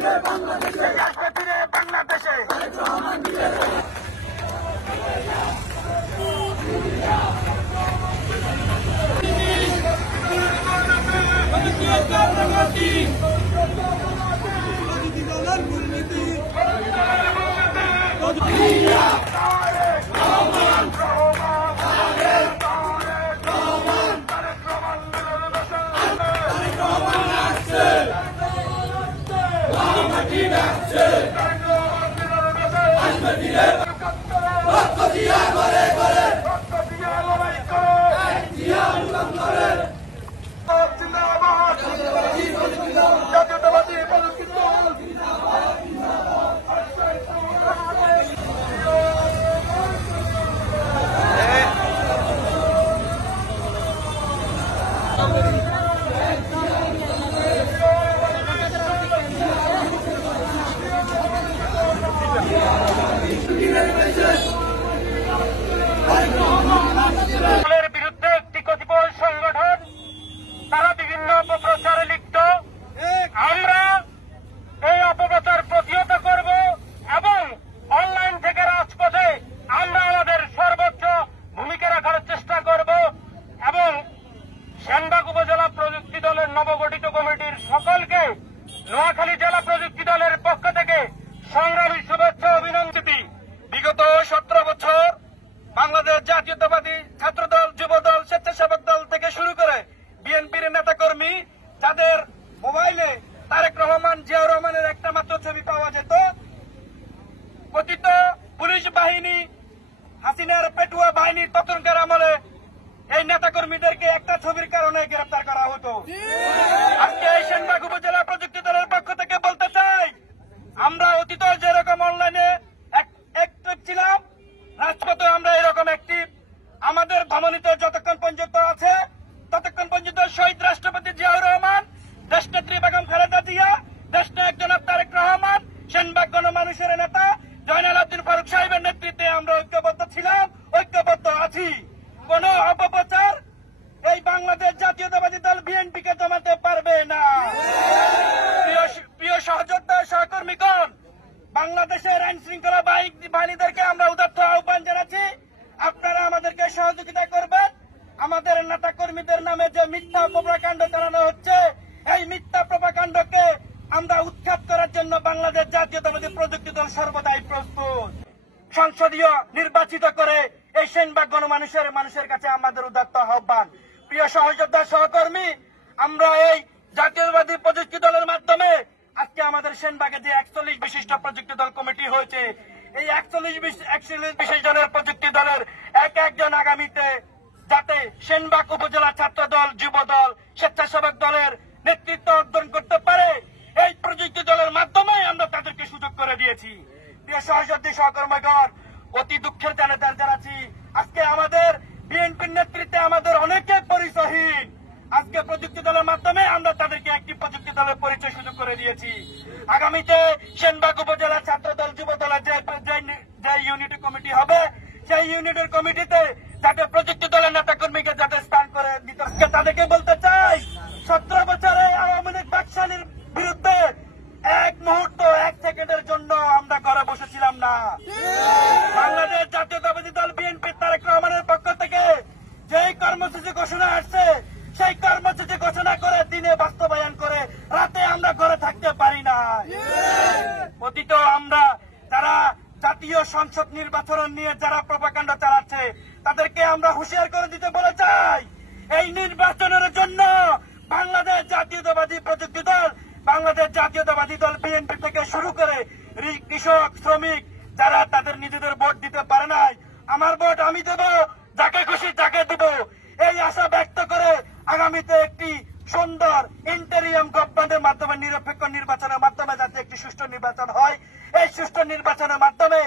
ফিরে বাংলাদেশে বিরুদ্ধে একটি কতিপয় সংগঠন তারা বিভিন্ন অপপ্রচারে লিপ্ত। আমরা এই অপপ্রচার প্রতিহত করব এবং অনলাইন থেকে রাজপথে আমরা আমাদের সর্বোচ্চ ভূমিকা রাখার চেষ্টা করব এবং সেনবাগ উপজেলা প্রযুক্তি দলের নবগঠিত কমিটির সকলকে নোয়াখালী জেলা প্রযুক্তি দলের পক্ষ থেকে সংগ্রামী শুভেচ্ছা অভিনন্দন। বিগত 17 বছর বাংলাদেশ জাতীয়তাবাদী ছাত্রদল, যুবদল, স্বেচ্ছাসেবক দল থেকে শুরু করে বিএনপির নেতাকর্মী যাদের মোবাইলে তারেক রহমান, জিয়াউর রহমানের একটা মাত্র ছবি পাওয়া যেত, কথিত পুলিশ বাহিনী, হাসিনার পেটুয়া বাহিনীর তখনকার আমলে এই নেতাকর্মীদেরকে একটা ছবির কারণে গ্রেফতার করা হতো। আজকে এই সেনবাগ উপজেলা প্রযুক্তি দলের পক্ষ থেকে বলতে চাই, আমরা অতীত যেরকম অনলাইনে অ্যাক্টিভ ছিলাম, রাজপথে আমরা এরকম অ্যাক্টিভ। আমাদের ধমনীতে যতক্ষণ পর্যন্ত আছে ততক্ষণ পর্যন্ত শহীদ রাষ্ট্রপতি জিয়াউর রহমান, দেশনেত্রী বেগম খালেদা জিয়া, দেশনায়ক জনাব তারেক রহমান, সেনবাগ গণমানুষের নেতা জয়নাল আবদিন ফারুক সাহেবের নেতৃত্বে আমরা ঐক্যবদ্ধ ছিলাম, ঐক্যবদ্ধ আছি। কোন অপপ্রচার এই বাংলাদেশ জাতীয়তাবাদী দল বিএনপিকে জমাতে পারবে না। প্রিয় সহযোদ্ধা, সহকর্মীগণ, বাংলাদেশের আইন শৃঙ্খলা বাহিনীদেরকে আমরা উদাত্ত আহ্বান জানাচ্ছি, আপনারা আমাদেরকে সহযোগিতা করবেন। আমাদের নেতা কর্মীদের নামে যে মিথ্যা প্রপাগান্ড চালানো হচ্ছে, এই মিথ্যা প্রপাগান্ডকে আমরা উৎখাত করার জন্য বাংলাদেশ জাতীয়তাবাদী প্রযুক্তি দল সর্বদাই প্রস্তুত। সংসদীয় নির্বাচিত করে এই সেনবাগ মানুষের কাছে আমাদের উদাত্ত আহ্বান। প্রিয় সহযোদ্ধা, সহকর্মী, আমরা এই জাতীয়তাবাদী প্রযুক্তি দলের মাধ্যমে আজকে আমাদের সেনবাগে যে 41 বিশিষ্ট প্রযুক্তি দল কমিটি হয়েছে, এই 41 বিশিষ্ট জনের প্রযুক্তি দলের একজন আগামীতে যাতে সেনবাগ উপজেলা ছাত্র দল, যুব দল, স্বেচ্ছাসেবক দলের নেতৃত্ব অর্জন করতে পারে, এই প্রযুক্তি দলের মাধ্যমে আমরা তাদেরকে সুযোগ করে দিয়েছি। প্রিয় সহযোদ্ধী, সহকর্মীগণ, অতি দুঃখের জানাচ্ছি, আজকে আমাদের বিএনপির নেতৃত্বে আমাদের অনেকে পরিচয়হীন। আজকে প্রযুক্তি দলের মাধ্যমে আমরা তাদেরকে একটি প্রযুক্তি দলের পরিচয় সুযোগ করে দিয়েছি। আগামীতে সেনবাগ উপজেলা ছাত্র দল, যুব দলের যে ইউনিট কমিটি হবে, সেই ইউনিটের কমিটিতে যাতে প্রযুক্তি দলের নেতা কর্মীকে যাতে স্থান করে দিতে, তাদেরকে বলতে চাই, 17 বছরে আওয়ামী লীগ বাকশালীর বিরুদ্ধে এক মুহূর্ত, এক সেকেন্ডের জন্য আমরা ঘরে বসেছিলাম না। বাংলাদেশ জাতীয়তাবাদী দল বিএনপি তারেক রহমানের পক্ষ থেকে যেই কর্মসূচি ঘোষণা আসছে, সেই কর্মসূচি ঘোষণা করে দিনে বাস্তবায়ন করে রাতে আমরা ঘরে থাকতে পারি না। অতীত আমরা যারা জাতীয় সংসদ নির্বাচন নিয়ে যারা প্রপাগান্ডা চালাচ্ছে, তাদেরকে আমরা হুঁশিয়ার করে দিতে বলে চাই, এই নির্বাচনের জন্য বাংলাদেশ জাতীয়তাবাদী প্রযুক্তি দল, বাংলাদেশ জাতীয়তাবাদী দল বিএনপি থেকে শুরু করে কৃষক, শ্রমিক যারা তাদের নিজেদের ভোট দিতে পারে নাই, আমার ভোট আমি দেব, যাকে খুশি তাকে দেব, এই আশা ব্যক্ত করে আগামীতে একটি সুন্দর ইন্টেরিয়াম গভর্নমেন্টের মাধ্যমে নিরপেক্ষ নির্বাচনের মাধ্যমে যাতে একটি সুষ্ঠু নির্বাচন হয়, এই সুষ্ঠু নির্বাচনের মাধ্যমে